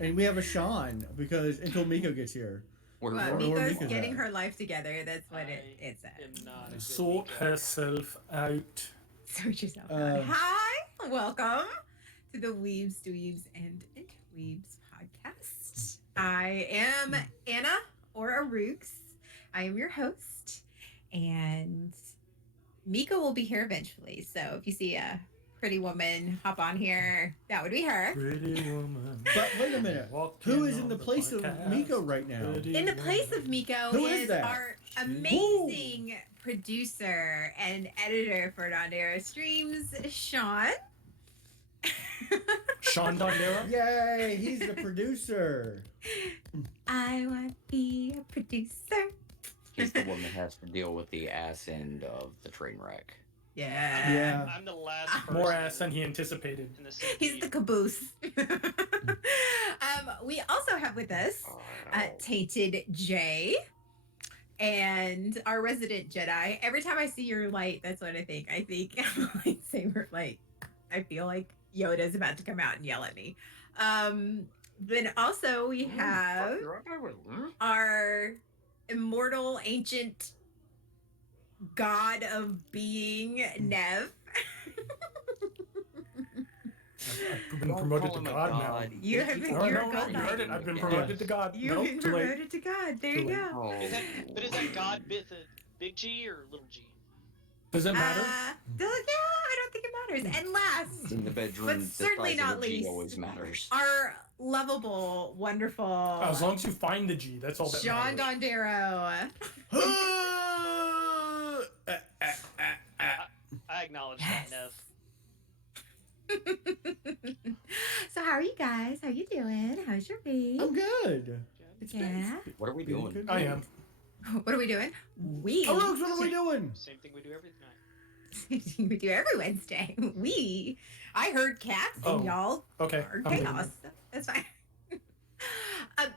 And we have a Sean because until Miko gets here. Well, Or Miko's Miko's getting at. her life together. That's what it says. am not a good Sort Miko. herself out. Sort yourself out. Hi, welcome to the Weebs, Dweebs, and Interweebs podcast. I am Anna or Arooks. I am your host, and Miko will be here eventually. So if you see a pretty woman hop on here, that would be her. Pretty woman. But wait a minute. Who is in the place of Miko right now? In the place of Miko Who is that? our amazing producer and editor for Dondero Streams, Sean. Sean Dondero? Yay, he's the producer. I want to be a producer. He's the one that has to deal with the ass end of the train wreck. Yeah. Yeah. I'm the last person. More ass than he anticipated. In the city. He's the caboose. We also have with us Tainted J and our resident Jedi. Every time I see your light, that's what I think. I think lightsaber light. I feel like Yoda's about to come out and yell at me. Then also we have our immortal ancient god of being, Nev. I've been promoted to God now. You have been. No, You're no, a god you heard it. I've been promoted to God. You've Nope, been too late. promoted to God. There you go. Oh. Is that God with a big G or little G? Does it matter? Yeah, I don't think it matters. And last, In the bedroom, but the certainly size of not the G least, always matters. our lovable, wonderful As long as you find the G, that's all that John matters. Dondero. I acknowledge that, Nev. So how are you guys? How you doing? How's your week? I'm good. Yeah. What are we doing? I am. What are we doing? We Arooks, what are we doing? Same thing we do every night. we do every Wednesday. I heard cats and y'all Okay. heard I'm chaos. That's fine.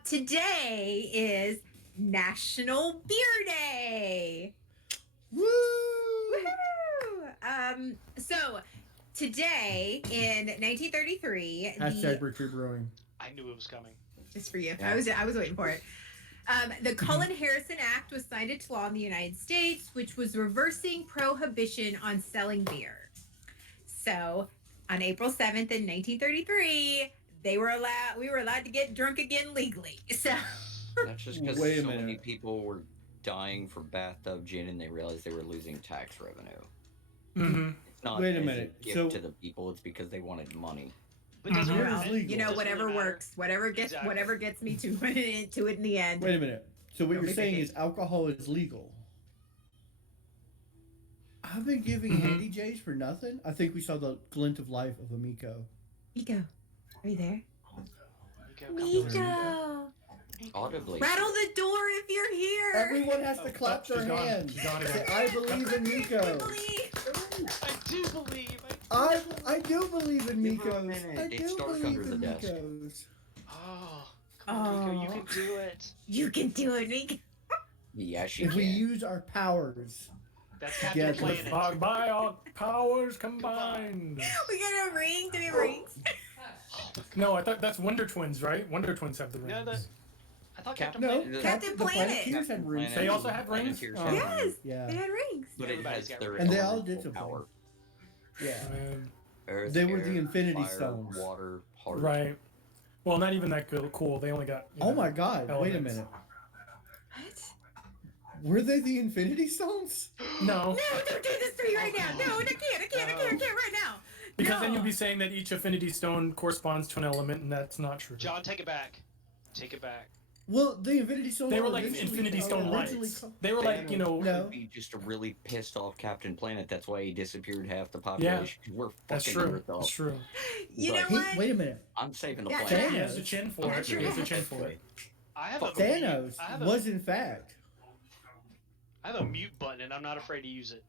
Today is National Beer Day. Woo! Woohoo! So today in 1933, Hashtag Retreat Brewing. I knew it was coming. just for you, Yeah. I was waiting for it. The Cullen-Harrison Act was signed into law in the United States, which was reversing prohibition on selling beer. So, on April 7th in 1933, we were allowed to get drunk again legally. So, That's just because Wait a so many minute. people were dying for bathtub gin and they realized they were losing tax revenue. Mm-hmm. It's not Wait a as minute, gift so- to the people, it's because they wanted money. But does it Beer really- is legal. you know, doesn't whatever really matter. works, whatever gets Exactly. me to it in the end. Wait a minute. So what Don't you're be saying picky. is alcohol is legal. I've been giving Mhm. Handy J's for nothing. I think we saw the glint of life of Amiko. Miko, are you there? Miko, Miko, Audibly. rattle the door if you're here. Everyone has to clap she's their gone. hands. She's gone Say, again. I believe in Miko. Believe. I do believe. I do believe in Give her a Mikos. minute. I It's do dark believe under the in desk. Mikos. Oh, come on, Miko, you can do it. You can do it, Miko. Yeah, she If we can. use our powers, That's Captain Together. Planet. By our powers combined. We got a ring. Do we have rings? No, I thought that's Wonder Twins, right? Wonder Twins have the rings. No, I thought Cap- Captain no, Planet. Captain the Planet. Planeteers had rings. Planet- They also have rings? Planeteers Oh. have Yes, rings, Yeah. they had rings. but it Everybody's has got their rings. And they all elemental did something. power. Yeah. Man. Earth, They were the air, Infinity fire, Stones. Water, heart. Right. Well, not even that cool. They only got. Oh my God! Wait a elements. minute. What? Were they the Infinity Stones? No. No, don't do this to me right now. No, I can't right now. Because No. then you'd be saying that each Affinity Stone corresponds to an element, and that's not true. John, take it back. Take it back. Well, the Infinity Stones. They were like Infinity Stone lights. They were like, No. Could be just a really pissed off Captain Planet. That's why he disappeared half the population. 'Cause We're That's fucking true. Earth up. That's true. You know Like, what? Wait a minute. I'm saving the Yeah, planet. He has a chin for it. He has a chin for it. I have a Thanos I have a, was in fact. I have a mute button, and I'm not afraid to use it.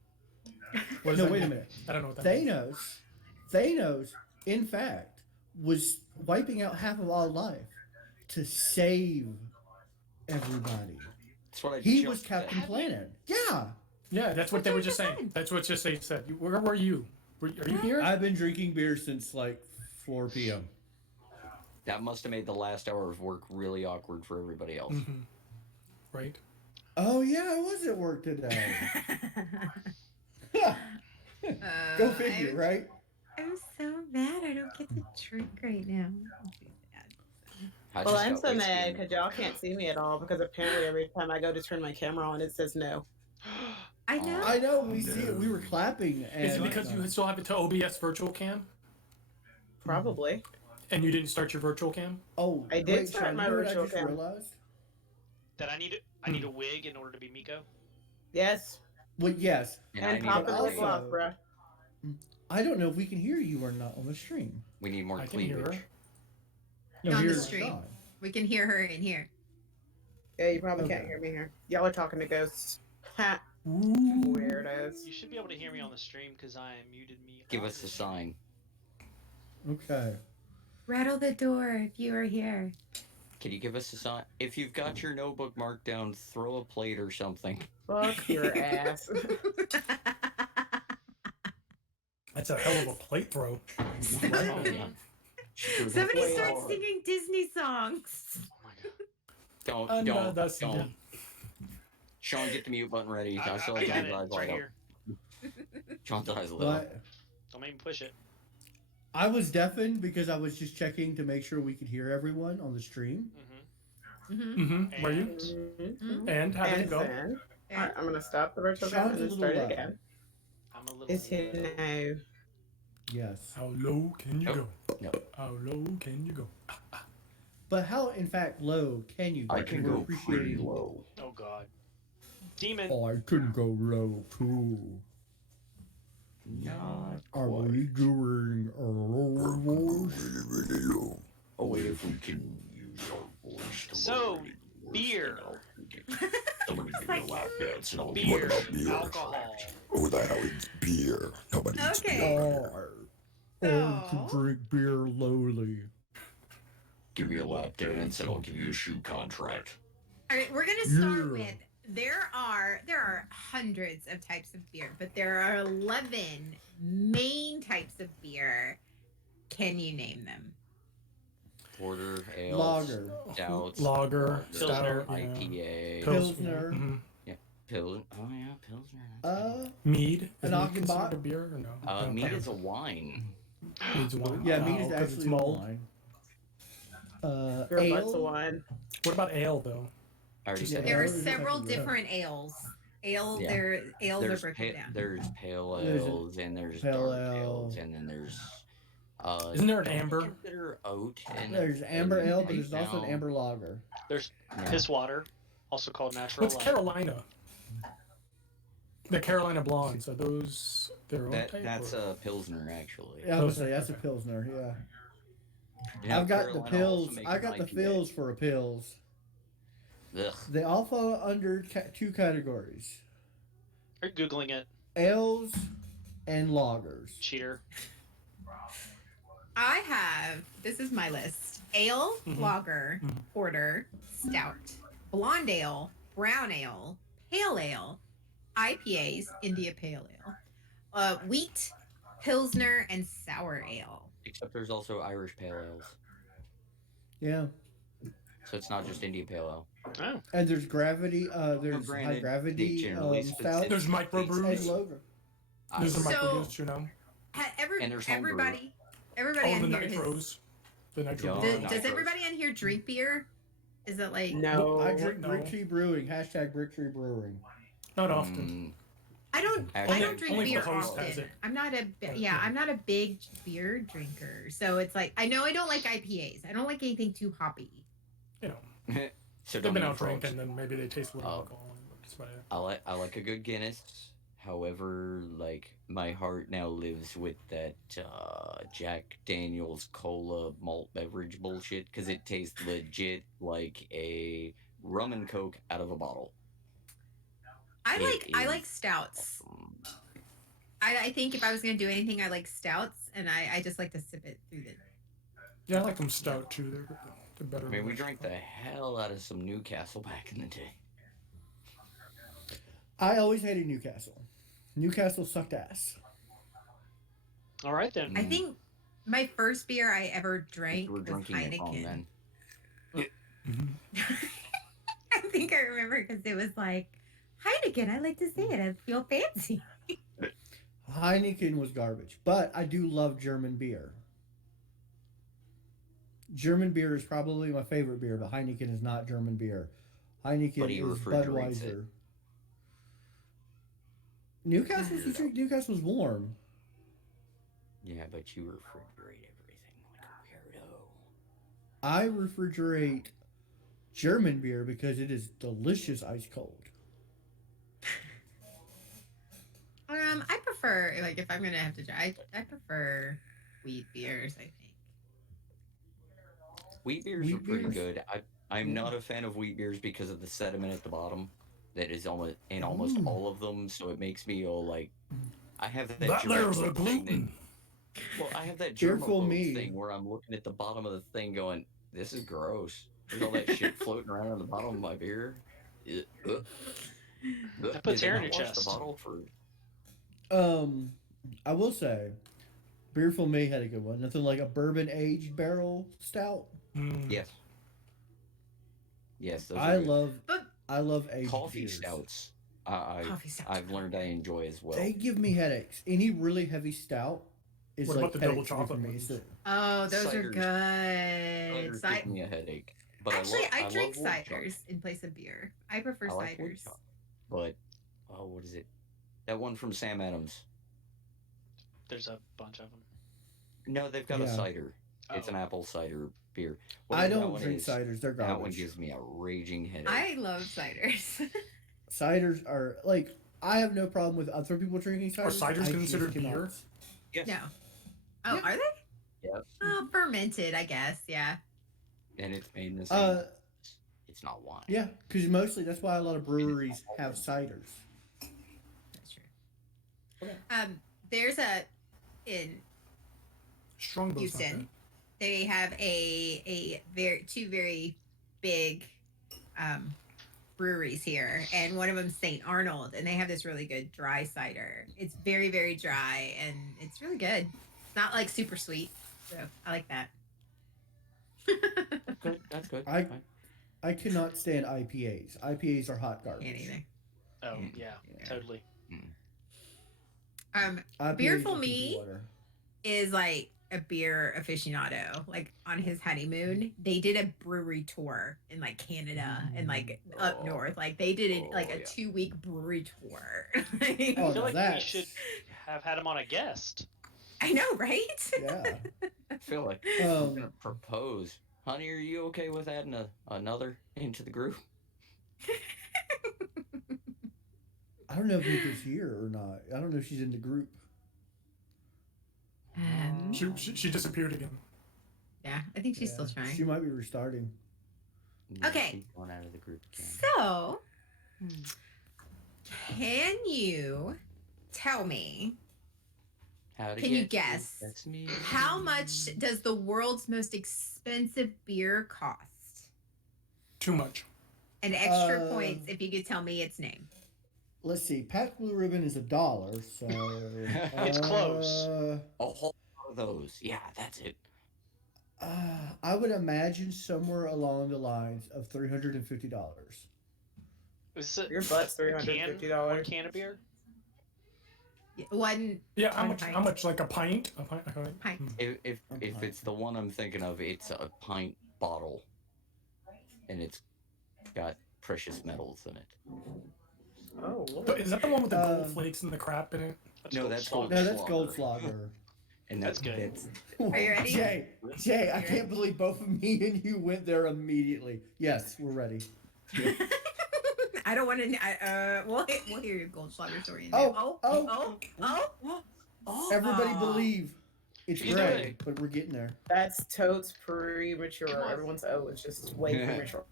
What does No, that wait a mean? minute. I don't know what that means. Thanos, in fact, was wiping out half of all life to save everybody. That's what I He just was said. Captain Planet. Yeah. Yeah, that's what they That's were what just you saying. said. That's what just they said. Where were you? Are you here? I've been drinking beer since like 4 p.m. That must have made the last hour of work really awkward for everybody else. Right. Oh yeah, I was at work today. Go figure, right? I'm so mad I don't get to drink right now. I'm too sad. I Well, just I'm got so whiskey mad in because my y'all cup. can't see me at all because apparently every time I go to turn my camera on, it says no. I know. I know, we see it. We were clapping. And, Is it because you still have it to OBS virtual cam Probably. and you didn't start your virtual cam? Oh, I did wait, start Sean, my you know what I virtual just cam. realized? That I need a wig in order to be Miko. Yes. Well, yes. And I And need pop but the to lip also- off, bruh. I don't know if we can hear you or not on the stream. We need more I can hear cleavage. her. No, On the here's stream. Sean. We can hear her in here. Yeah, you probably can't Okay. hear me here. Y'all are talking to ghosts. Ha. Ooh. Weirdos. You should be able to hear me on the stream because I am muted me. Give on us the a stream. sign. Okay. Rattle the door if you are here. Can you give us a sign? If you've got your notebook marked down, throw a plate or something. Fuck your ass. That's a hell of a plate throw. Oh, yeah. Somebody Way start hard. singing Disney songs. Oh my god. Don't, Under don't, the sea. don't. Sean, get the mute button ready. I saw I his got eyes it. It's light right up. here. Sean's eyes lit up. But Don't make me push it. I was deafened because I was just checking to make sure we could hear everyone on the stream. Mm-hmm. Were you? Mhm. And how did it And go? then, alright, I'm gonna stop the virtual cam Sean's and a then little start it loud. again. I'm a little. Is he no? Yes. How low can you Nope. go? Nope. How low can you go? But how, in fact, low can you go? I can We're go pretty appreciating- low. Oh god. Demon. Oh, I can go low too. Not Are quite. we doing a low voice? Oh, if we can use our voice to So, lower it, beer. Somebody give me a lap dance and I'll Beer. beer. Alcohol. Oh, the hell is beer? Nobody eats Okay. beer. I can So- drink beer lowly. Give me a lap dance and I'll give you a shoe contract. All right, we're gonna start Yeah. with there are hundreds of types of beer, but there are 11 main types of beer. Can you name them? Porter, ale, Lager. stouts, Lager, Pilsner, stout, yeah. IPA, Pilsner. Mhm. Pilsner. Oh yeah, Pilsner. Mead. An Is mead Ogdenbach? considered a beer or no? Mead Okay. is a wine. Mead's wine. Yeah, Oh, mead is 'cause it's actually mulled. wine. Your butts of Ale. wine. What about ale though? I already Yeah, said There are ale is several exactly right. different ales. Ale, Yeah. ales are there's broken down. there's pale There's a ales and there's pale dark ale. ales and then there's Isn't there an don't we amber? consider oat and There's amber ale, but right there's also an now- amber lager. There's Yeah. piss water, also called natural What's light. Carolina? The Carolina blondes, are those their own type? That's or- a pilsner actually. Yeah, I would Pilsner, say that's a okay. pilsner. Yeah, Yeah, I've got Carolina the also pills. makes I an got the IPA. fills for a pills. Ugh. They all fall under two categories: Are you googling it, ales and lagers. cheater? I have this is my list: ale, Mhm. lager, Mhm. porter, stout, blonde ale, brown ale, pale ale, IPAs, India Pale Ale, wheat, pilsner, and sour ale. Except there's also Irish pale ales, Yeah, so it's not just India pale ale. Oh, and there's gravity. There's granted, high they gravity generally stout There's and microbrews. lager. There's a So- microbrews, you know. Every, And there's homebrew. everybody Oh, on the here has, nitros. The nitro. Yeah. does, Nitros. does everybody on here drink beer? Is it like No. I drink no. Brick Tree Brewing. Hashtag Brick Tree Brewing. Not often. I don't Actually, drink only if beer the host has often. it. I'm not a But, yeah, yeah. I'm not a big beer drinker. So it's like I know I don't like IPAs. I don't like anything too hoppy. You know, So they've don't been eat out frogs. drinking, and then maybe they taste a little Oh. alcohol. That's about it. I like a good Guinness. However, like my heart now lives with that Jack Daniel's cola malt beverage bullshit because it tastes legit like a rum and coke out of a bottle. I It like is stouts. awesome. I think if I was gonna do anything, I like stouts, and I just like to sip it through the. Yeah, I like them stout too. They're better. I mean, we drank the hell out of some Newcastle back in the day. I always hated Newcastle. Newcastle sucked ass. all right then. I think My first beer I ever drank You were was drinking it wrong Heineken. then. I think I remember because it was like Heineken. I like to say it. I feel fancy. Heineken was garbage, but I do love German beer. German beer is probably my favorite beer, but Heineken is not German beer. But Heineken he is refrigerates it. Budweiser. Newcastle's warm. Yeah, but you refrigerate everything like a weirdo. I refrigerate German beer because it is delicious ice cold. I prefer like if I'm gonna have to try, I prefer wheat beers. I think. Wheat beers are Wheat pretty beers? good. I'm Yeah. not a fan of wheat beers because of the sediment at the bottom that is almost in almost Ooh. all of them, so it makes me all like I have that That there's a germaphobe thing gluten. well, I have that Fearful germaphobe me. thing where I'm looking at the bottom of the thing going, this is gross. There's all that shit floating around on the bottom of my beer. That puts Did air they in not your wash the chest. bottle for I will say, Beerful Me had a good one. Nothing like a bourbon aged barrel stout. Yes. Yes, those I are good. love aged Coffee beers. stouts. Coffee stouts I've are learned I enjoy as well. They give me headaches. Any really heavy stout is What like about the double headache free for chocolate me. ones? So, Oh, those are Ciders. good. Ciders give me a headache. But Actually, I love drink wood ciders chocolate. in place of beer. I prefer I like wood ciders. chocolate. But what is it? That one from Sam Adams. There's a bunch of them. No, they've got a Yeah. cider. It's an apple cider beer. I Whatever that don't one drink is, ciders. They're that one garbage. gives me a raging headache. I love ciders. Ciders are like I have no problem with other people drinking ciders. Are ciders I just considered cannot. beer? Yes. No. Oh, Yeah. are they? Yes. Oh, fermented, I guess. Yeah. And it's made in the same. It's not wine. Yeah, because mostly that's why a lot of breweries have ciders. That's true. Okay. There's in Strongbow's not Houston. bad. They have two very big breweries here, and one of them's St. Arnold, and they have this really good dry cider. It's very, very dry, and it's really good. It's not like super sweet, so I like that. That's good. That's good. I cannot stand IPAs. IPAs are hot garbage. Can't either. Oh yeah, totally. IPAs Beerful are Me fizzy water. is like a beer aficionado. Like on his honeymoon, they did a brewery tour in like Canada and like up north. Like they did it like a 2-week brewery tour. Oh, I feel now like we that's- should have had him on a guest. I know, right? Yeah. I feel like I'm gonna propose. Honey, are you okay with adding another into the group? I don't know if Nick is here or not. I don't know if she's in the group. She disappeared again. Yeah, I think she's still Yeah, trying. She might be restarting. Yeah, Okay. she's going out of the group again. So, can you tell me, How to can you get guess That's me. how much does the world's most expensive beer cost? Too much. And extra points if you could tell me its name. Let's see. Pat Blue Ribbon is $1, so It's close. A whole lot of those. Yeah, that's it. I would imagine somewhere along the lines of $350. Is it Your butt's one $350. can of beer? One. Yeah, how one much? pint. How much? Like a pint? A pint? Pint. If it's the one I'm thinking of, it's a pint bottle, and it's got precious metals in it. Oh, But is that the one with the gold Um, flakes and the crap in it? No, that's Goldschlager. No, that's Goldschlager. And That's good. Are you ready? Jay, I You can't believe both of me and you went there immediately. Yes, we're ready. I don't want to. We'll hear your Goldschlager story. In there. Everybody Aw. believe it's She's gray, doing it. but we're getting there. that's totes premature. Come on. Everyone's it's just way premature.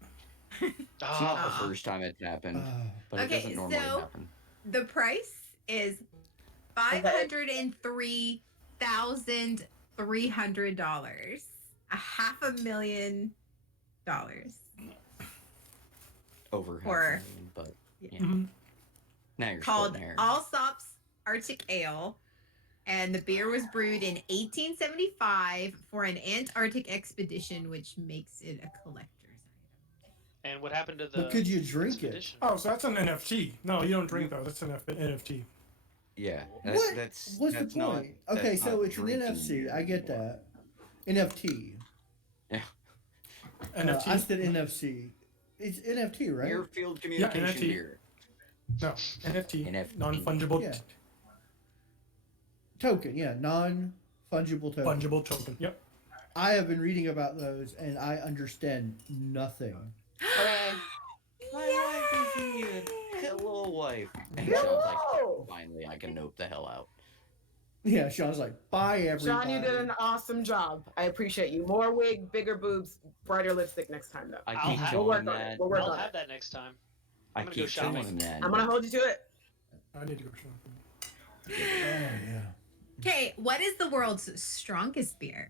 It's not Ah, the first time it's happened, but it Okay, doesn't normally so- happen. The price is $503,300. $500,000. Over half Or- a million, but yeah. Mhm. Now you're Called splitting hairs. Allsop's Arctic Ale. And the beer was brewed in 1875 for an Antarctic expedition, which makes it a collector's item. And what happened to the But could you drink expedition? Oh, so that's an NFT. No, you don't drink those. That's an NFT. Yeah. What? That's What's that's the not. point? Okay, that's so not it's an drinking NFC. beer I get anymore. that. NFT. Yeah. NFT. I said NFC. It's NFT, right? Near field communication NFT. beer. No, NFT. NFT. Non-fungible. Yeah. Token, yeah, non-fungible token. Fungible token. Yep. I have been reading about those, and I understand nothing. My wife is here. Hello, wife. And Sean's like, finally, I can nope the hell out. Yeah, Sean's like, bye, everybody. John, you did an awesome job. I appreciate you. More wig, bigger boobs, brighter lipstick next time, though. I I'll keep have- We'll telling work on that. it. We'll work I'll on have it. that next time. I I'm gonna go keep telling shopping. that. I'm gonna hold you to it. I need to go shopping. Oh, yeah. Okay, what is the world's strongest beer?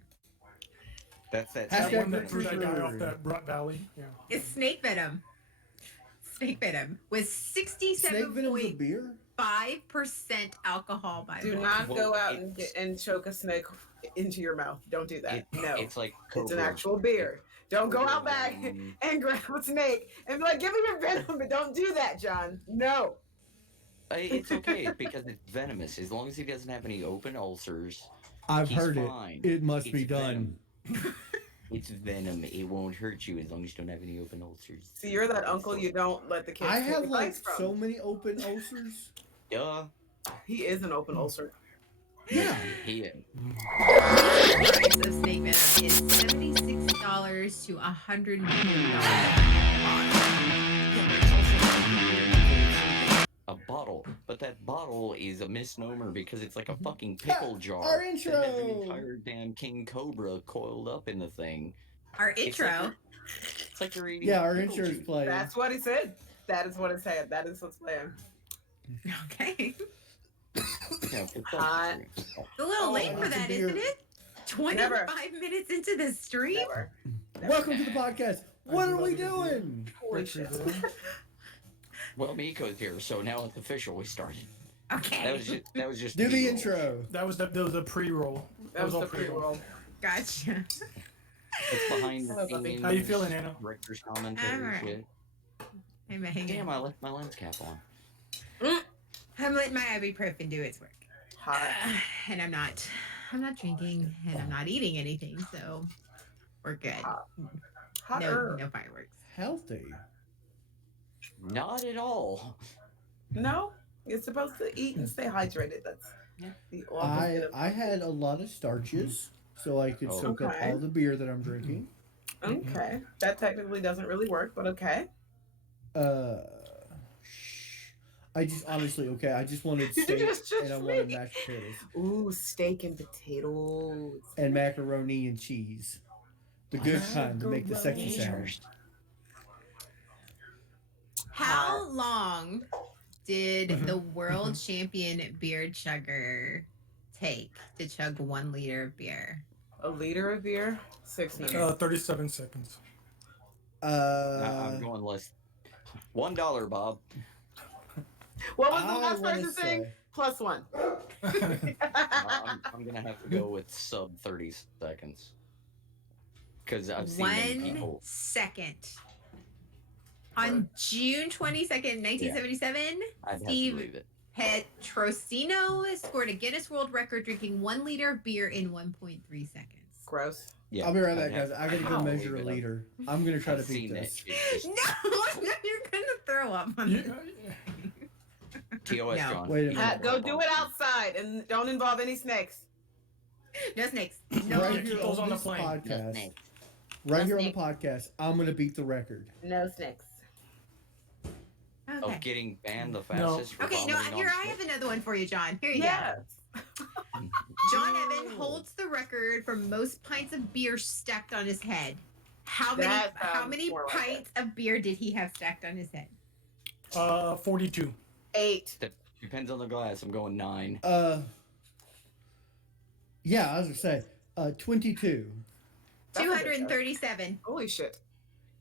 That's that. Hashtag That one that threw that guy Brewery. off that valley. Yeah. It's snake venom. Snake venom with Snake venom's a 67.5% beer? alcohol by Do volume. not Well, go out and choke a snake into your mouth. Don't do that. No. It's like It's an Cobra. actual beer. Don't go out Cobra back venom. and grab a snake and be like, give me your venom, but don't do that, John. No. It's okay because it's venomous. As long as he doesn't have any open ulcers, I've he's heard fine. it. It must be It's done. venom. It's venom. It won't hurt you as long as you don't have any open ulcers. See, you're that uncle you don't let the kids I take have like advice from. so many open ulcers. Duh. He is an open ulcer. Yeah. He Price of snake venom is $76 to $100. a bottle, but that bottle is a misnomer because it's like a fucking pickle jar. Our that has intro. an entire damn king cobra coiled up in the thing. Our It's like intro. you're- It's like you're eating. Yeah, our pickle insurance juice. playing. That's what he said. That is what it said. That is what's playing. Okay. Yeah, it's Hot. It's a little Oh, late for it's a that, beer. isn't it? 25 minutes into the stream? Never. Welcome to the podcast. What are we doing? Holy shit. Well, Miko's here, so now it's official. We started. Okay. That was just Do the B-roll. intro. That was the pre-roll. That was all the pre-roll. Gotcha. It's behind the Hello, puppy. scenes. How you feeling, Anna? Director's commentary Alright. shit. I'm hanging. Damn, I left my lens cap on. I'm letting my ibuprofen do its work. Hot. And I'm not drinking and I'm not eating anything, so we're good. Hotter. No fireworks. Healthy. Not at all. No, you're supposed to eat and stay hydrated. That's the opposite of I had a lot of starches, so I could Oh. soak up Okay. all the beer that I'm drinking. Okay, that technically doesn't really work, but okay. I just honestly, okay, I just wanted You steak just and I wanted me. mashed potatoes Ooh, steak and potatoes. and macaroni and cheese. The good kind to make the sexy sound. How long did the world champion beer chugger take to chug 1 liter of beer? A liter of beer, 6 minutes. 37 seconds. I'm going less. $1, Bob. What was the I last wanna person saying? say- +1. I'm gonna have to go with sub 30 seconds. Because I've seen them 1 people. second. On June 22nd, 1977, I'd have to Steve believe it. Petrosino scored a Guinness World Record drinking 1 liter of beer in 1.3 seconds. Gross. Yeah, I'll be right I'd back, have- guys. I gotta go I'd measure a believe it. liter. I'm gonna try I've to beat seen that this. shit. Just No, you're gonna throw up on this. TOS, No. John. Wait a He's minute. Go up do on it outside and don't involve any snakes. No snakes. No Right it here goes on on the this plane. podcast. Snake. Right No here on the snake. podcast, I'm gonna beat the record. No snakes. Of Okay. getting banned the No. fastest for Okay, no, vomiting here on I have another one for you, John. Here you Yes. go. John Evan holds the record for most pints of beer stacked on his head. How many That sounds more like pints of beer did he have stacked on his head? 42. 8. Depends on the glass. I'm going 9. Yeah, I was gonna say, 22. That's a big 237. Holy shit.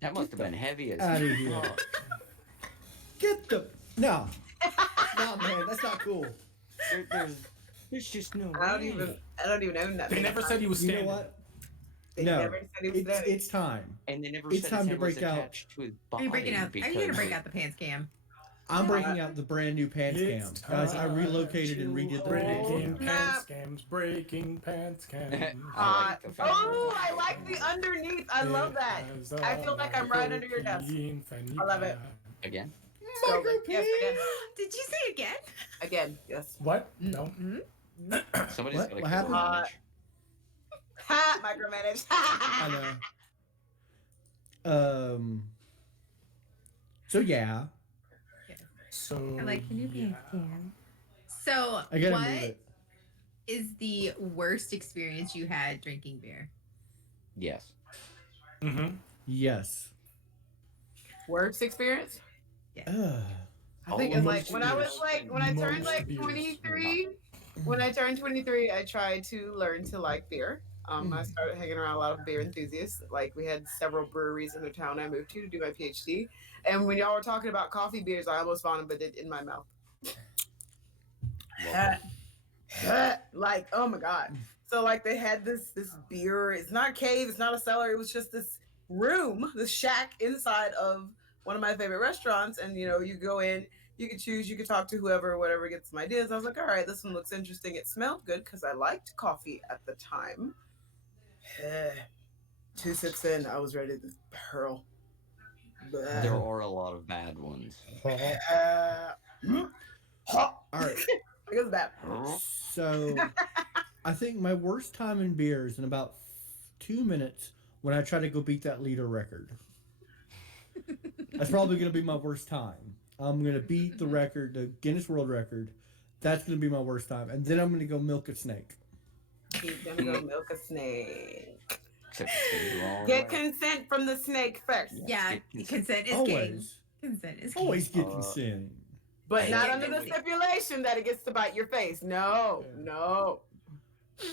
That must have been heavy as Outta here. fuck. Get the no, no, man, that's not cool. There's just no I don't way. even own that. They thing. never said he was You standing. know what? They No, never said he was standing. it's time. And they never It's said time his to head was break out. attached to his Are body. you breaking out? Are you gonna because break out the pants cam? I'm breaking out the brand new pants cam. It's Guys, I time relocated and to redid the breaking pants cam. pants scams, breaking pants scams. I like the fact Oh, I like the underneath. I love that. I feel like I'm right under your desk. I love it. Again? So good. Yes, again. Did you say again? Again, yes. What? No. Somebody's What? got a What happened? Ha! Micromanage. I know. So yeah, So I like the new pants cam. So I gotta what move it. is the worst experience you had drinking beer? Yes. Mm-hmm. Yes. Worst experience? Ugh. I think Oh, it's like most when I was beers. like when I turned Most like beers. 23. When I turned 23, I tried to learn to like beer. I started hanging around a lot of beer enthusiasts. Like we had several breweries in the town I moved to do my PhD. And when y'all were talking about coffee beers, I almost vomited in my mouth. Like, oh my god. So like they had this beer. It's not a cave. It's not a cellar. It was just this room, this shack inside of one of my favorite restaurants. And you go in. You could choose. You could talk to whoever, whatever, get some ideas. I was like, all right, this one looks interesting. It smelled good because I liked coffee at the time. 2 sips in, I was ready to hurl. There are a lot of bad ones. All right. It goes bad. So I think my worst time in beer is in about 2 minutes when I try to go beat that liter record. That's probably going to be my worst time. I'm going to beat the record, the Guinness World Record. That's going to be my worst time. And then I'm going to go milk a snake. He's gonna go milk a snake. Except it's the wrong Get way. consent from the snake first, Yeah, consent is king. Always. Consent is king. Always get consent. but I not hate under the it. stipulation that it gets to bite your face. No. I'd No.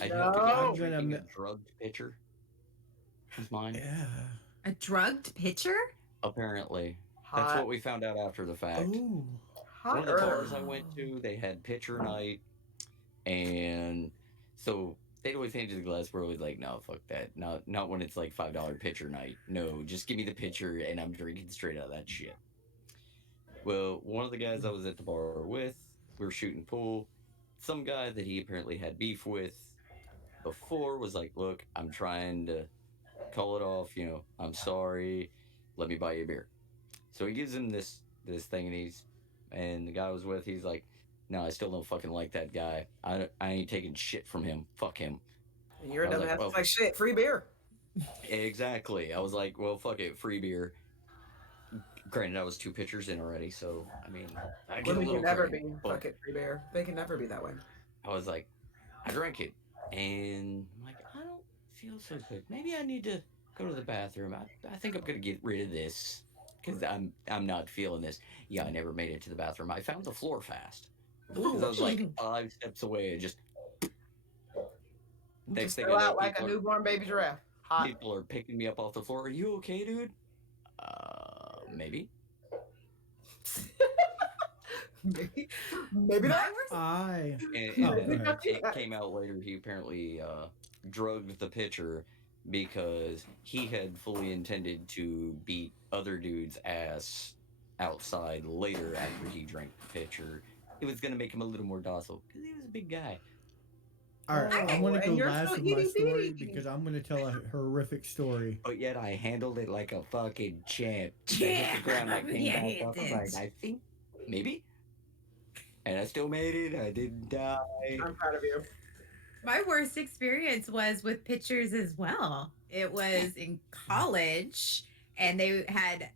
have to go I'm drinking gonna- a drugged pitcher. Is mine. Yeah. A drugged pitcher? Apparently. That's what we found out after the fact. Ooh. One of the Hot bars I went to, they had pitcher night, and so they'd always hand you the glass. We're always like, no, fuck that. Not when it's like $5 pitcher night. No, just give me the pitcher, and I'm drinking straight out of that shit. Well, one of the guys I was at the bar with, we were shooting pool. Some guy that he apparently had beef with before was like, look, I'm trying to call it off. I'm sorry. Let me buy you a beer. So he gives him this thing, and the guy I was with, he's like, no, I still don't fucking like that guy. I ain't taking shit from him. Fuck him. You're a I was dumbass. like, well- It's like shit. Free beer. Exactly. I was like, well, fuck it, free beer. Granted, I was 2 pitchers in already, so I mean, I get a Women little can never crazy, be but fucking free beer. They can never be that way. I was like, I drank it, and I'm like, I don't feel so good. Maybe I need to go to the bathroom. I think I'm gonna get rid of this because I'm not feeling this. Yeah, I never made it to the bathroom. I found the floor fast because I was like 5 steps away and just. Next Just thing go I know, out like a newborn baby giraffe. Hot. people are picking me up off the floor. Are you okay, dude? Maybe. Maybe not. I. And Oh, then okay. it came out later he apparently drugged the pitcher because he had fully intended to beat other dudes' ass outside later after he drank the pitcher. It was going to make him a little more docile because he was a big guy. All right, Oh, I'm going to and go you're last still with my itty story bitty. because I'm going to tell a horrific story. But yet I handled it like a fucking champ. I Yeah, hit the ground, I came yeah, back you up. I'm did. like, I think maybe. And I still made it. I didn't die. I'm proud of you. My worst experience was with pitchers as well. It was in college, and they had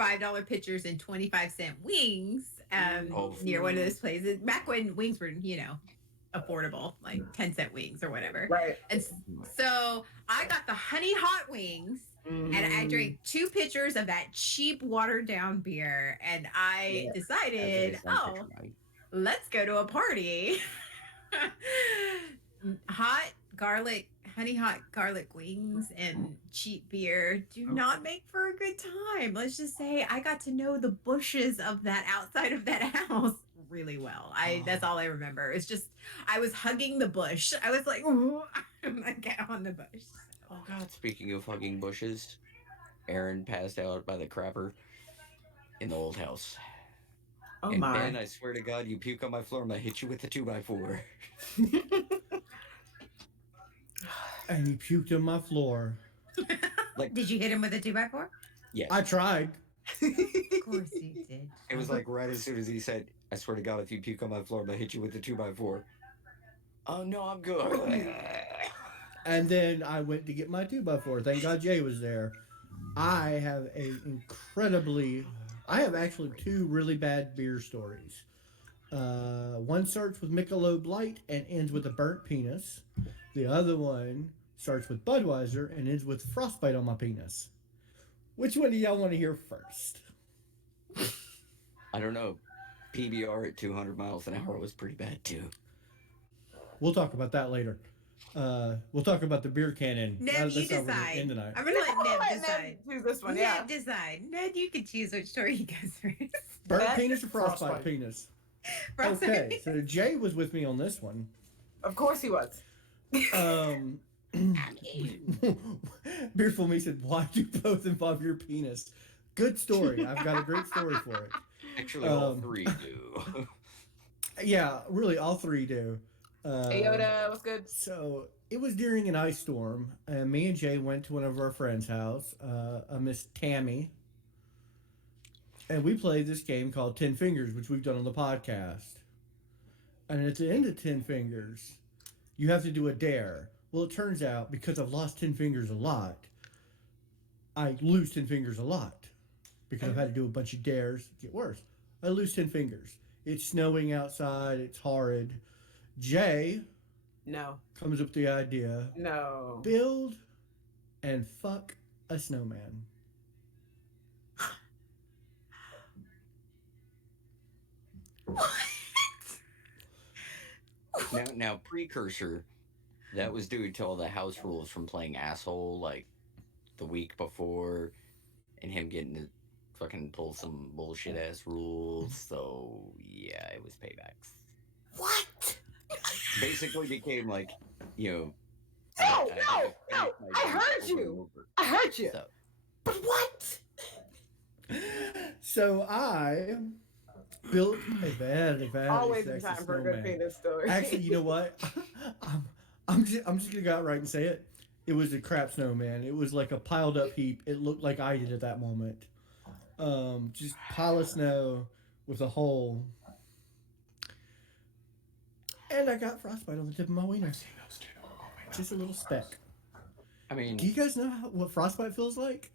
$5 pitchers and 25-cent wings near one of those places. Back when wings were, affordable, like 10-cent wings or whatever. Right. And so I got the honey hot wings. And I drank 2 pitchers of that cheap watered down beer, and I decided, let's go to a party. Honey hot garlic wings and cheap beer do not make for a good time. Let's just say I got to know the bushes of that outside of that house really well. That's all I remember. It's just I was hugging the bush. I was like, ooh, I'm gonna get on the bush. Oh God! Speaking of hugging bushes, Aaron passed out by the crapper in the old house. Oh And my. Ben, I swear to God, you puke on my floor, I'm gonna hit you with the 2x4. And he puked on my floor. Like, Did you hit him with a 2x4? yes. I tried. Of course you did. It was like right as soon as he said, I swear to God, if you puke on my floor, I'm gonna hit you with the 2x4. Oh no, I'm good. And then I went to get my 2x4. Thank God Jay was there. I have actually two really bad beer stories. One starts with Michelob Light and ends with a burnt penis. The other one starts with Budweiser and ends with frostbite on my penis. Which one do y'all want to hear first? I don't know. PBR at 200 miles an hour was pretty bad too. We'll talk about that later. We'll talk about the beer cannon. Ned, you not where we're decide. in tonight. I'm gonna let Ned decide. Choose this one, Ned yeah. decide. Ned, you can choose which story you goes first. Burnt That- penis or frostbite Frostbite. penis? Frostbite. Okay, so Jay was with me on this one. Of course he was. Beerful Me said, "Why do both involve your penis?" Good story. I've got a great story for it. Actually, all three do. Yeah, really, all three do. Hey Yoda, what's good? So it was during an ice storm, and me and Jay went to one of our friends' house, a Miss Tammy, and we played this game called 10 Fingers, which we've done on the podcast. And at the end of 10 Fingers, you have to do a dare. Well, it turns out, because I've lost 10 fingers a lot, I lose 10 fingers a lot. Because I've had to do a bunch of dares, get worse. I lose 10 fingers. It's snowing outside, it's horrid. Jay No. comes up with the idea, No. build and fuck a snowman. Now, precursor, that was due to all the house rules from playing asshole like the week before, and him getting to fucking pull some bullshit ass rules. So yeah, it was paybacks. What? Basically became like, you know. No, I heard you. I heard you. So, But what? So I built a very Always in sexy time for a good snowman. penis story. Actually, you know what? I'm just gonna go out right and say it. It was a crap snowman. It was like a piled up heap. It looked like I did at that moment. Just pile of snow with a hole. And I got frostbite on the tip of my wiener. I've seen those too. Oh my God. Just a little speck. I mean, Do you guys know what frostbite feels like?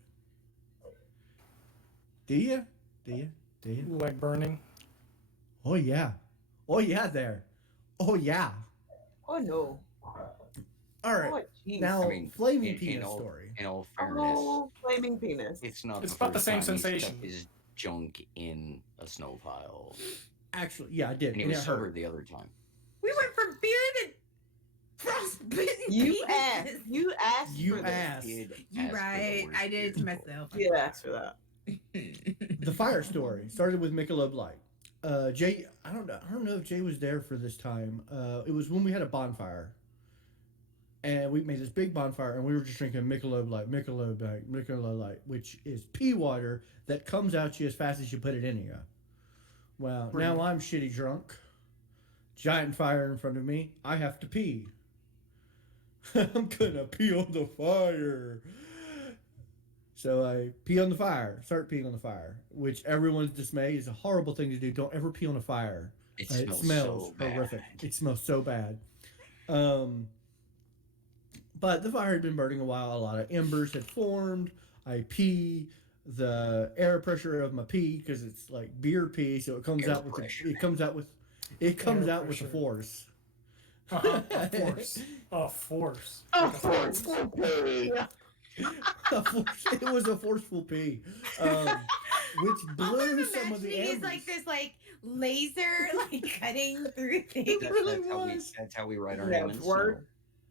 Do you? Like burning. Oh yeah. Oh yeah there. Oh yeah. Oh no. All right. Oh, jeez. Now, I mean, flaming in penis all- story. in all fairness, Oh, flaming penis. it's not. It's the about the first same time he stuck sensation. his junk in a snow pile, Actually, yeah, I did. and he And was it sober hurt. the other time. We went from beer to frostbitten You penis. asked. You asked. You for this. asked. Did You ask for the right. worst I did it to beer story. myself. You asked for that. The fire story started with Michelob Light. Jay, I don't know if Jay was there for this time. It was when we had a bonfire, and we made this big bonfire, and we were just drinking Michelob Light, which is pea water that comes out you as fast as you put it in you. Well, now I'm shitty drunk. Giant fire in front of me. I have to pee. I'm gonna pee on the fire. So I pee on the fire, start peeing on the fire, which everyone's dismay is a horrible thing to do. Don't ever pee on a fire. It It smells, smells so bad. horrific. It smells so bad. But the fire had been burning a while. A lot of embers had formed. I pee. The air pressure of my pee, because it's like beer pee, so it comes Air out with pressure. it comes out with a pressure. force. A force. A force. Oh, forceful pee. A force. It was a forceful pee, which All I'm blew some of the imagining embers. is like this, like laser, like cutting through things. It really that's was. How we write our Yeah, name in snow. word.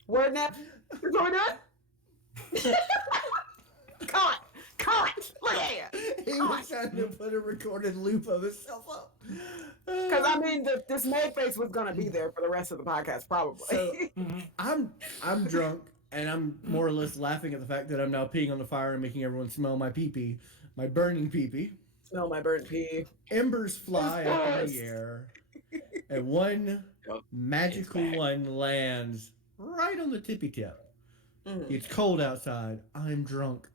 Word, Ned. You're going on? Cut. Come on, look at you. He was trying to put a recorded loop of himself up. Because I mean, the dismayed face was gonna be there for the rest of the podcast, probably. So I'm drunk, and I'm more or less laughing at the fact that I'm now peeing on the fire and making everyone smell my pee-pee, my burning pee-pee. Smell my burnt pee. Embers fly up in the air, and one magical one lands right on the tippy tip. It's cold outside. I'm drunk.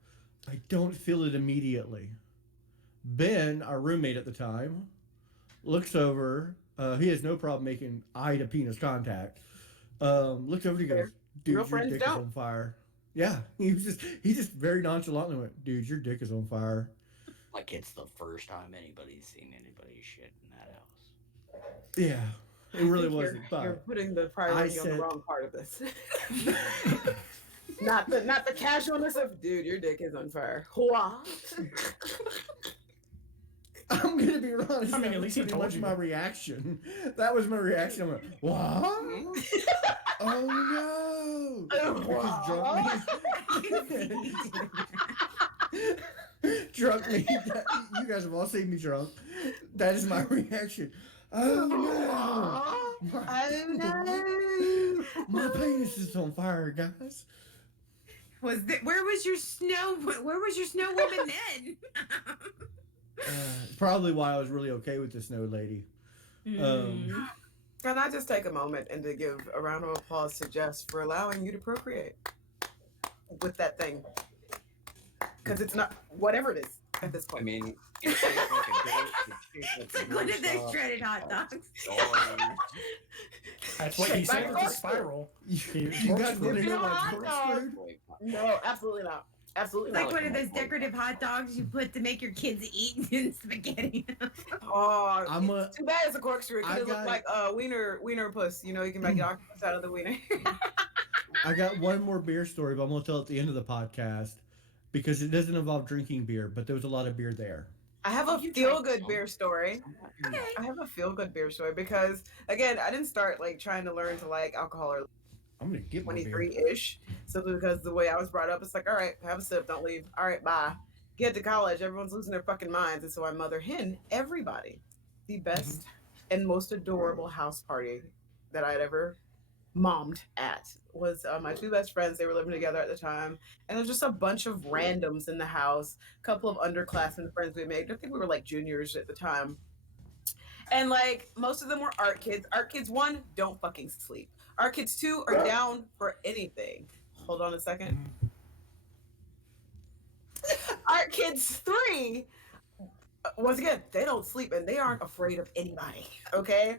I don't feel it immediately. Ben, our roommate at the time, looks over. He has no problem making eye to penis contact. Looks over and he goes, "Dude, Real your dick is don't. on fire." Yeah, he just very nonchalantly went, "Dude, your dick is on fire." Like it's the first time anybody's seen anybody shit in that house. Yeah, it really wasn't. You're But putting the priority on the wrong part of this. not the casualness of, dude, your dick is on fire. What? I'm gonna be honest. I mean, at least he pretty told much you. my reaction. That was my reaction. I went, "What? Oh no!" Because drunk me. You guys have all seen me drunk. That is my reaction. Oh no! My penis is on fire, guys. Where was your snow woman then? Probably why I was really okay with the snow lady. Can I just take a moment and to give a round of applause to Jess for allowing you to procreate with that thing? Because it's not whatever it is at this point. I mean, it's shaped like a door. It's shaped like a Look at those doorstop. shredded hot dogs. That's what he said with the spiral. You guys want to know what corkscrewed? No, absolutely not. Absolutely It's like not. one of those decorative hot dogs you put to make your kids eat in spaghetti. Oh, I'm too bad it's a corkscrew. It look like wiener puss. You know, you can make an octopus out of the wiener. I got one more beer story, but I'm gonna tell it at the end of the podcast because it doesn't involve drinking beer, but there was a lot of beer there. I have a feel-good beer story. Okay. I have a feel-good beer story because, again, I didn't start like trying to learn to like alcohol or I'm gonna get my beer. 23-ish. Simply because the way I was brought up, it's like, all right, have a sip, don't leave. All right, bye. Get to college, everyone's losing their fucking minds, and so I mother hen everybody. The best and most adorable house party that I'd ever mommed at was my two best friends. They were living together at the time, and there was just a bunch of randoms in the house. A couple of underclassmen friends we made. I think we were like juniors at the time. And like most of them were art kids. Art kids 1 don't fucking sleep. Art kids 2 are down for anything. Hold on a second. Art kids 3, once again, they don't sleep and they aren't afraid of anybody. Okay,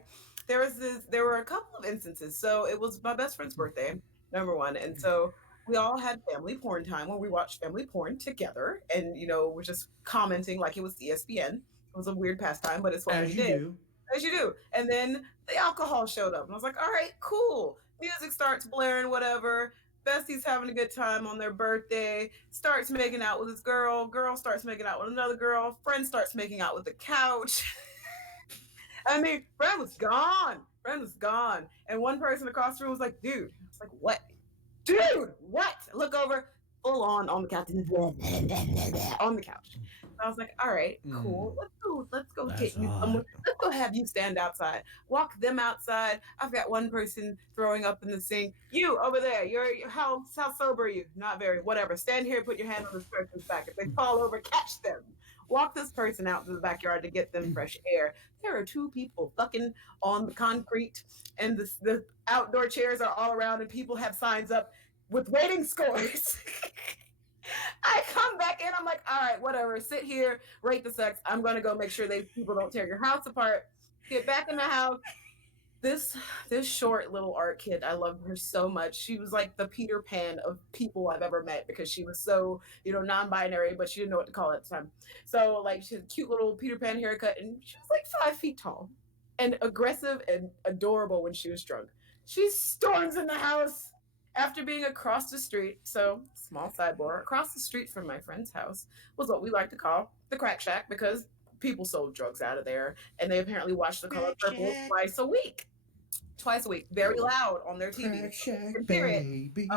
there were a couple of instances. So it was my best friend's birthday, number one, and so we all had family porn time where we watched family porn together, and we're just commenting like it was ESPN. It was a weird pastime, but it's what we did. As you do. And then the alcohol showed up. And I was like, all right, cool. Music starts blaring, whatever. Bestie's having a good time on their birthday. Starts making out with this girl. Girl starts making out with another girl. Friend starts making out with the couch. I mean, friend was gone. And one person across the room was like, dude. I was like, what? Dude, what? Look over. Full on the couch. On the couch. I was like, all right, cool. Let's go get you someone. Let's go have you stand outside. Walk them outside. I've got one person throwing up in the sink. You over there, how sober are you? Not very. Whatever. Stand here, put your hand on this person's back. If they fall over, catch them. Walk this person out to the backyard to get them fresh air. There are 2 people fucking on the concrete, and the outdoor chairs are all around, and people have signs up with rating scores. I come back in, I'm like, all right, whatever, sit here, rate the sex. I'm gonna go make sure people don't tear your house apart. Get back in the house. This short little art kid, I loved her so much. She was like the Peter Pan of people I've ever met because she was so, non-binary, but she didn't know what to call it at the time. So like she had a cute little Peter Pan haircut, and she was like 5 feet tall and aggressive and adorable when she was drunk. She storms in the house after being across the street. So, small sidebar, across the street from my friend's house was what we like to call the crack shack because people sold drugs out of there, and they apparently watched The Color Purple twice a week. Very loud on their TV. Crack shack, You can hear it. baby.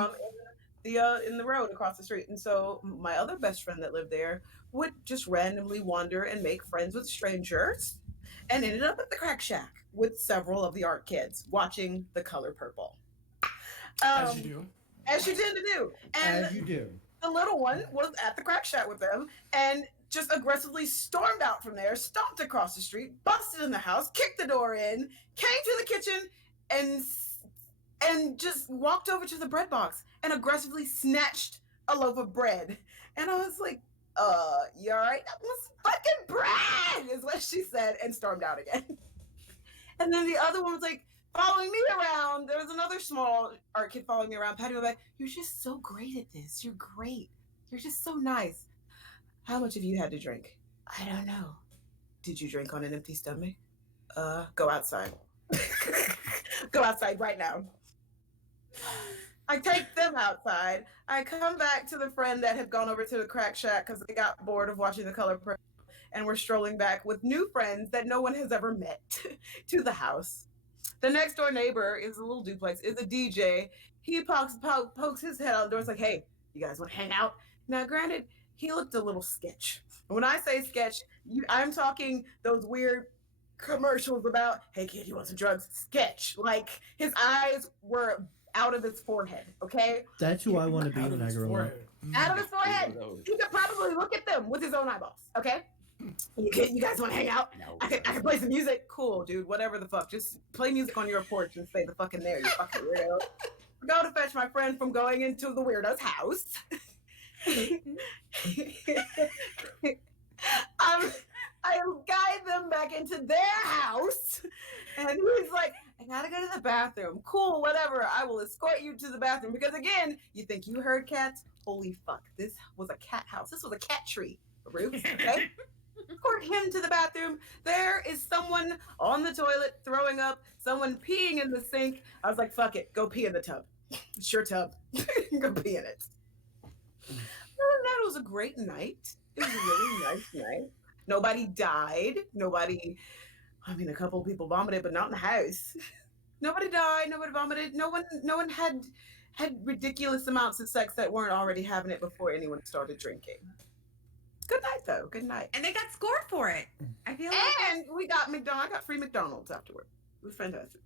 the in the road across the street. And so my other best friend that lived there would just randomly wander and make friends with strangers, and ended up at the crack shack with several of the art kids watching The Color Purple. As you do. As you tend to do. And As you do. the little one was at the crack shack with them and just aggressively stormed out from there, stomped across the street, busted in the house, kicked the door in, came to the kitchen, and just walked over to the bread box and aggressively snatched a loaf of bread. And I was like, you all right? That was fucking bread, is what she said, and stormed out again. And then the other one was like, following me around. There was another small art kid following me around, patting me back. You're just so great at this. You're great. You're just so nice. How much have you had to drink? I don't know. Did you drink on an empty stomach? Go outside. Go outside right now. I take them outside. I come back to the friend that had gone over to the crack shack because they got bored of watching The Color Purple, and we're strolling back with new friends that no one has ever met to the house. The next door neighbor is a little duplex, is a DJ. He pokes his head out the door. It's like, hey, you guys want to hang out? Now, granted, he looked a little sketch. When I say sketch, I'm talking those weird commercials about, hey, kid, you want some drugs? Sketch. Like, his eyes were out of his forehead, okay? That's who I want to be when I grow up. Out of his forehead. He could probably look at them with his own eyeballs, okay? You guys want to hang out? I can play some music. Cool, dude. Whatever the fuck. Just play music on your porch and stay the fucking there. You fucking weirdo. Go to fetch my friend from going into the weirdo's house. I guide them back into their house, and he's like, I gotta go to the bathroom. Cool, whatever. I will escort you to the bathroom because again, you think you heard cats? Holy fuck! This was a cat house. This was a cat tree. Roof, okay? Escort him to the bathroom. There is someone on the toilet throwing up, someone peeing in the sink. I was like, fuck it, go pee in the tub. It's your tub. Go pee in it. Other than that, it was a great night. It was a really nice night. Nobody died. A couple of people vomited, but not in the house. Nobody died, nobody vomited. No one had ridiculous amounts of sex that weren't already having it before anyone started drinking. Good night, though. Good night. And they got scored for it. I feel like. And we got McDonald's. I got free McDonald's afterward. It was fantastic.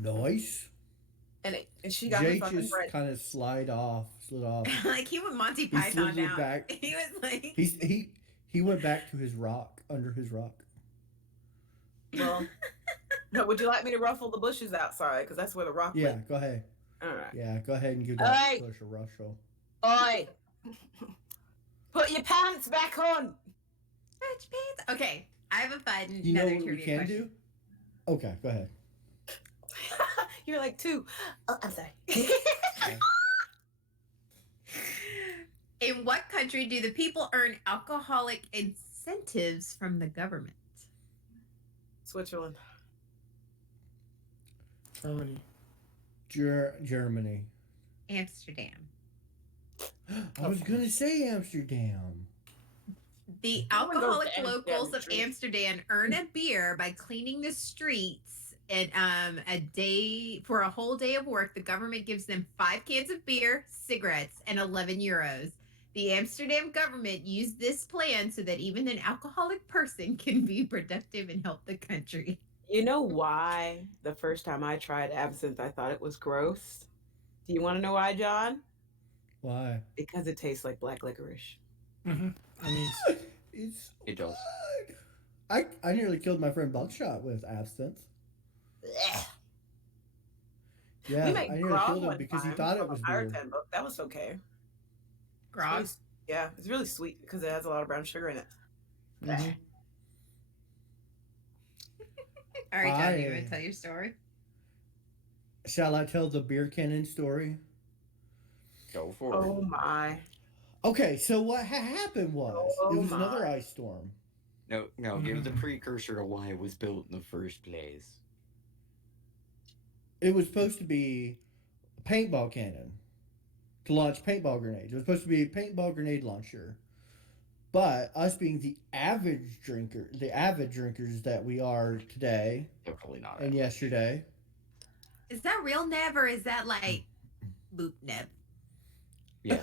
Nice. And she got Jay her fucking just bread. kind of slid off. Like he went Monty He Python slid down. back. He was like. He went back to his rock, under his rock. Well, no, would you like me to ruffle the bushes outside? Because that's where the rock Yeah, went. go ahead. All right. Yeah, go ahead and give All that right. bush a rustle. Oi! Put your pants back on! Stretch pants. Okay, I have a fun. You know another what we trivia can question. do? Okay, go ahead. You're like 2. Oh, I'm sorry. In what country do the people earn alcoholic incentives from the government? Switzerland. Germany. Germany. Amsterdam. I was gonna say Amsterdam. The No one goes alcoholic to Amsterdam locals to of drink. Amsterdam earn a beer by cleaning the streets. And for a whole day of work, the government gives them 5 cans of beer, cigarettes, and 11 euros. The Amsterdam government used this plan so that even an alcoholic person can be productive and help the country. You know why the first time I tried absinthe, I thought it was gross? Do you want to know why, John? Why? Because it tastes like black licorice. Mm-hmm. I mean, It's It does. good. I nearly killed my friend Buckshot with absinthe. Yeah, We I made nearly grog killed him one because he time thought it from was a beer. Piraten book. That was okay. It's Grog. really- yeah, it's really sweet because it has a lot of brown sugar in it. Mhm. All right, John, you I- want to tell your story? Shall I tell the beer cannon story? Go for it. Oh my. Okay, so what happened was Oh it was another my. ice storm. No, give the precursor to why it was built in the first place. It was supposed to be a paintball cannon to launch paintball grenades. It was supposed to be a paintball grenade launcher. But us being the avid drinkers that we are today Definitely not. and yesterday, Is that real Nev or is that like Loop Neb. Yeah.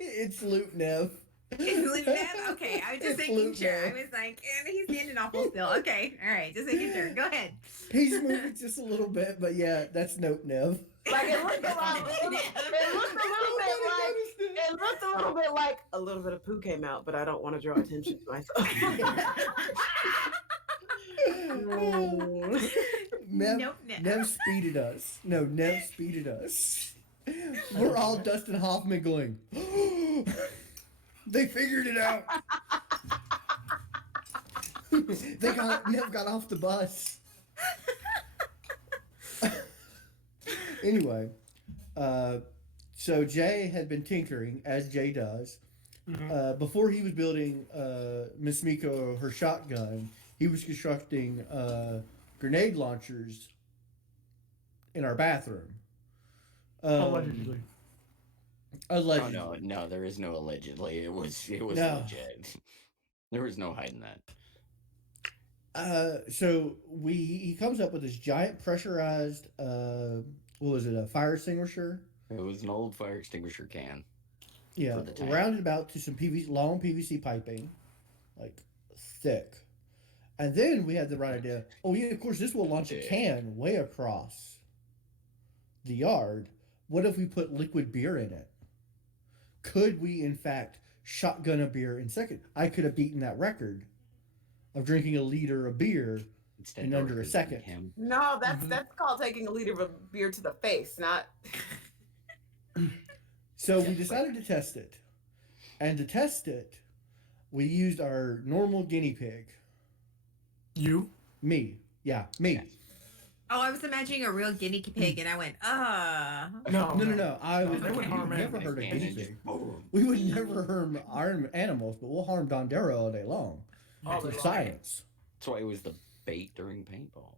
It's Loop Nev. It's Loop Neb? Okay, I was just It's making Loop sure. Nev. I was like, he's standing awful still. Okay, all right, just making sure. Go ahead. He's moving just a little bit, but yeah, that's Note Nev. Like it looked a lot. It looked a little bit like a little bit of poo came out, but I don't want to draw attention to myself. Nope, Neb. Nev speeded us. No, Nev speeded us. We're all Dustin Hoffman going, they figured it out. Nev got off the bus. Anyway, so Jay had been tinkering, as Jay does. Before he was building Miss Miko her shotgun, he was constructing grenade launchers in our bathroom. Allegedly. Allegedly. Oh no, there is no allegedly. It was No. legit. There was no hiding that. So he comes up with this giant pressurized what was it, a fire extinguisher? It was an old fire extinguisher can. Yeah, For the tank. rounded about to some long PVC piping, like thick. And then we had the right idea. Oh yeah, of course this will launch a can way across the yard. What if we put liquid beer in it? Could we in fact shotgun a beer in second? I could have beaten that record of drinking a liter of beer Instead in of under a drinking second. him. No, that's called taking a liter of a beer to the face, not. So we decided to test it. And to test it, we used our normal guinea pig. You? Me. Yeah, me. Oh, I was imagining a real guinea pig, and I went, No. No. I would They would harm never animals. hurt a And guinea then just pig. boom. We would never harm animals, but we'll harm Dondero all day long. All For day long. science. That's why it was the bait during paintball.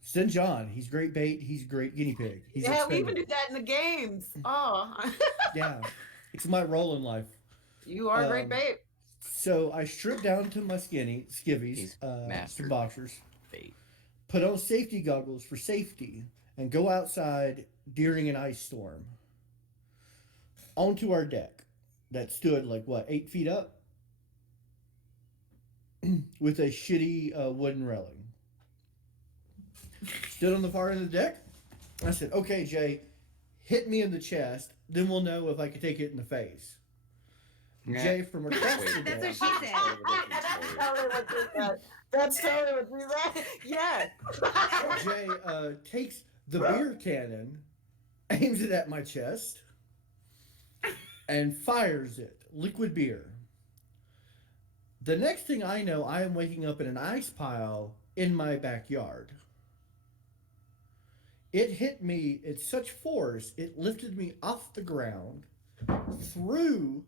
Send John. He's great bait. He's great guinea pig. He's Yeah, we even expendable. do that in the games. Oh, Yeah, it's my role in life. you are a great Um, babe. So I stripped down to my skivvies, He's some mastered. boxers, Bait. put on safety goggles for safety, and go outside during an ice storm. Onto our deck that stood like what, 8 feet up, with a shitty wooden railing. Stood on the far end of the deck. I said, "Okay, Jay, hit me in the chest. Then we'll know if I can take it in the face." Yeah. Jay from across the That's deck. what she said. That's totally what you said. That's totally what you said. Yes. Jay takes the beer cannon, aims it at my chest, and fires it. Liquid beer. The next thing I know, I am waking up in an ice pile in my backyard. It hit me at such force, it lifted me off the ground, through,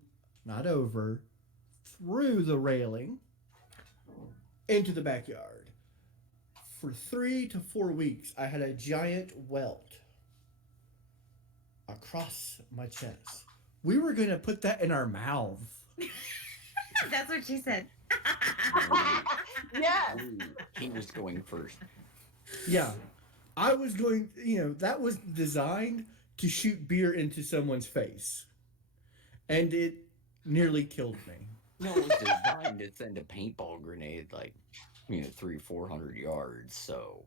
not over, through the railing, into the backyard. For 3 to 4 weeks, I had a giant welt across my chest. We were going to put that in our mouth. That's what she said. Yes. Ooh, he was going first. Yeah. I was going, that was designed to shoot beer into someone's face. And it nearly killed me. No, it was designed to send a paintball grenade like 300-400 yards. So